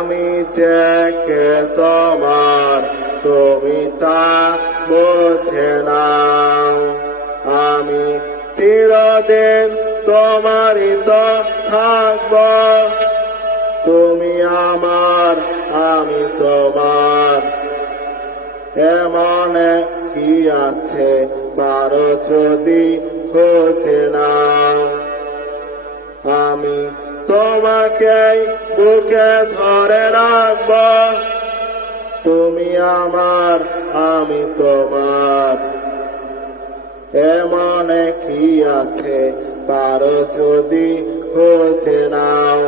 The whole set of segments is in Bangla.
আমি যে কে তোমার তুমি তা বোঝে না। আমি চিরদিন তোমারই তো থাকব, তুমি আমার আমি তোমার। এমন কি আছে পারো যদি খোঁজে নাও। আমি তোমাকেই বুকে ধরে রাখব, তুমি আমার আমি তোমার। এমন কি আছে পারো যদি খোঁজে নাও।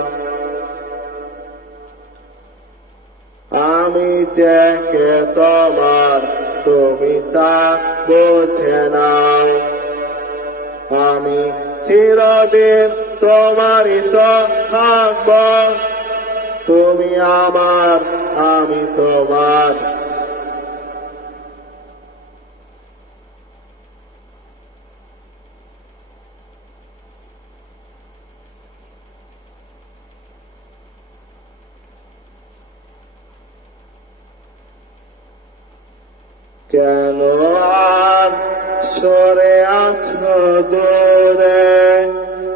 আমি যে কে তোমার তুমি তা বোঝে নাও। আমি চিরদিন তোমারই তো থাকব, তুমি আমার আমি তোমার। কেন আর সরে আছো দূরে,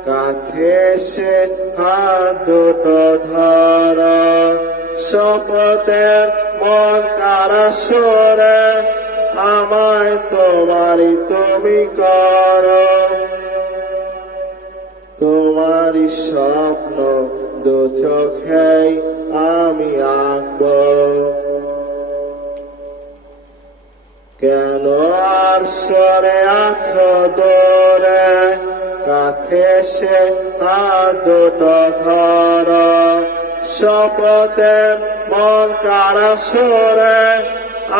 কাছে এসে হাত দুটো ধর। শপথের মন কারা সরে, আমায় তোমারই তুমি করো। তোমারই স্বপ্ন দু চোখেই আমি আঁকব। কেন আর সরে আছো দূরে, কাছে এসে হাত দুটো ধর। শপথের মন কারা সরে,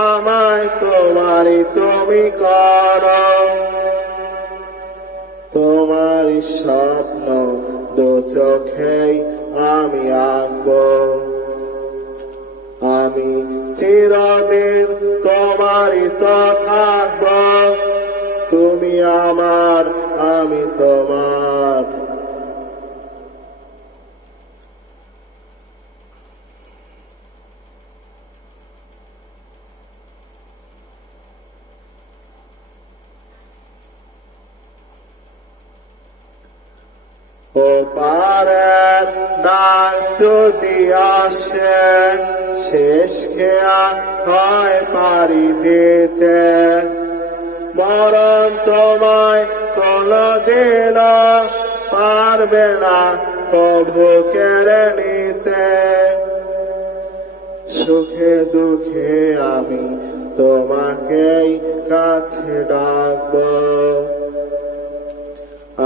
আমায় তোমারই তুমি করো। তোমারই স্বপ্ন দু চোখেই আমি আঁকব। আমি চিরদিন তোমারই তো থাকব, তুমি আমার আমি তোমার। ও পারের ডাক যদি আসে, শেষ খেয়া হয় পারি দিতে। মরণ তোমায় কোনদিন পারবে না কভু কেড়ে নিতে। সুখে দুঃখে আমি তোমাকেই কাছে ডাকব,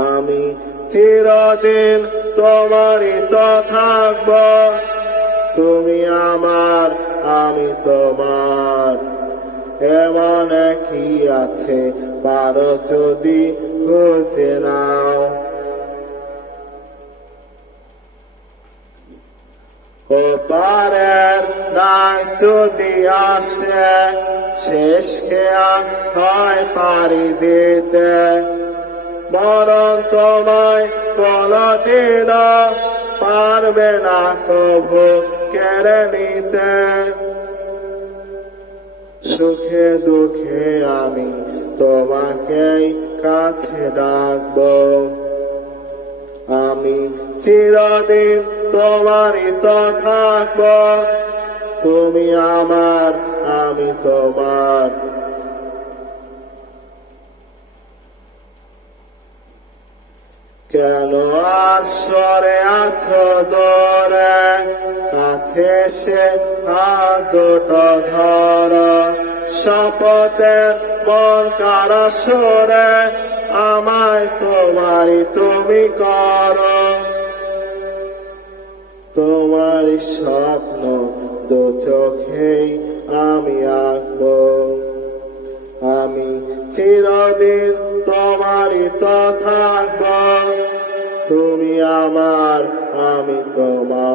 আমি চিরদিন তোমারই তো থাকব, তুমি আমার আমি তোমার। এমন কি আছে পারো যদি খুঁজে নাও। ও পারের ডাক যদি আসে, শেষ খেয়া হয় পারি দিতে। মরণ তোমায় কোনদিন পারবে না কভু কেড়ে নিতে। সুখে দুঃখে আমি তোমাকেই কাছে ডাকব, আমি চিরদিন তোমারই তো থাকব, তুমি আমার আমি তোমার। কেন আর সরে আছো দূরে, কাছে এসে হাত দুটো ধর। শপথের মন কারা সরে, আমায় তোমারই তুমি করো। তোমারই স্বপ্ন দু চোখেই আমি আঁকব, আমি চিরদিন তোমারই তো থাকব, তুমি আমার আমি তোমার।